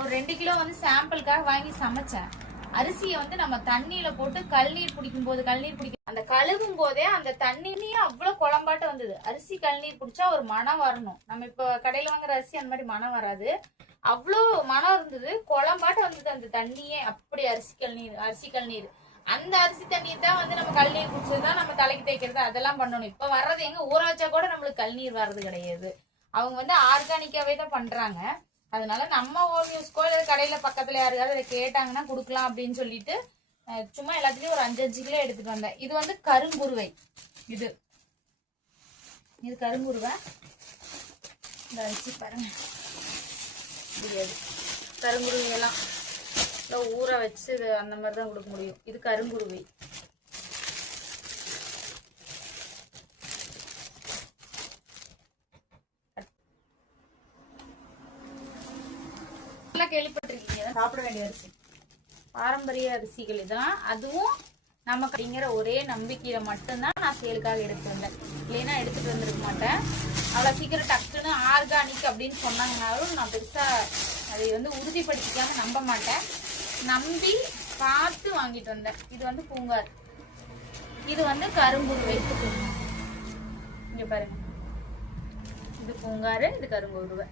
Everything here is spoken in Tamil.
ஒரு 2 கிலோ வந்து சாம்பிளுக்காக வாங்கி சமைச்சேன். அரிசியை வந்து நம்ம தண்ணியில போட்டு கழுநீர் பிடிக்கும் அந்த கழுவும் போதே அந்த தண்ணிலேயே அவ்வளவு குழம்பாட்டம் வந்தது. அரிசி கழுநீர் பிடிச்சா ஒரு மனம் வரணும். நம்ம இப்ப கடையில வாங்குற அரிசி அந்த மாதிரி மனம் வராது. அவ்வளவு மனம் இருந்தது, குழம்பாட்டம் வந்தது அந்த தண்ணியே. அப்படி அரிசி கழுநீர் அந்த அரிசி தண்ணீர் தான் வந்து நம்ம கழுநீர் குடிச்சதுதான் நம்ம தலைக்கு தேய்க்கிறது அதெல்லாம் பண்ணணும். இப்ப வர்றது எங்க ஊற வச்சா கூட நம்மளுக்கு கழுநீர் வர்றது கிடையாது. அவங்க வந்து ஆர்கானிக்காவே தான் பண்றாங்க. அதனால நம்ம ஓன் யூஸ்க்கோ கடையில பக்கத்துல யாருக்காவது அதை கேட்டாங்கன்னா கொடுக்கலாம் அப்படின்னு சொல்லிட்டு சும்மா எல்லாத்துலயும் ஒரு 5 கிலோ எடுத்துட்டு வந்தேன். இது வந்து கருங்குருவை. இது கருங்குருவை. இந்த அரிசி பாருங்க, கருங்குருவை எல்லாம் ஊற வச்சு அந்த மாதிரிதான் கொடுக்க முடியும். இது கருங்குருவை. கேள்விப்பட்டிருக்கீங்க, சாப்பிட வேண்டிய அரிசி, பாரம்பரிய அரிசிகள் தான். அதுவும் நமக்கு அப்படிங்கிற ஒரே நம்பிக்கையில மட்டும்தான் நான் சேலுக்காக எடுத்துட்டு வந்தேன். இல்லைன்னா எடுத்துட்டு வந்திருக்க மாட்டேன். அவ்வளவு சீக்கிரம் டக்குன்னு ஆர்கானிக் அப்படின்னு சொன்னாங்கனாலும் நான் பெருசா அதை வந்து உறுதிப்படுத்திக்காம நம்ப மாட்டேன். நம்பி பார்த்து வாங்கிட்டு வந்தேன். இது வந்து பூங்கார், இது வந்து கருங்குருவை. இங்க பாருங்க, இது பூங்காரு, இது கருங்குருவை.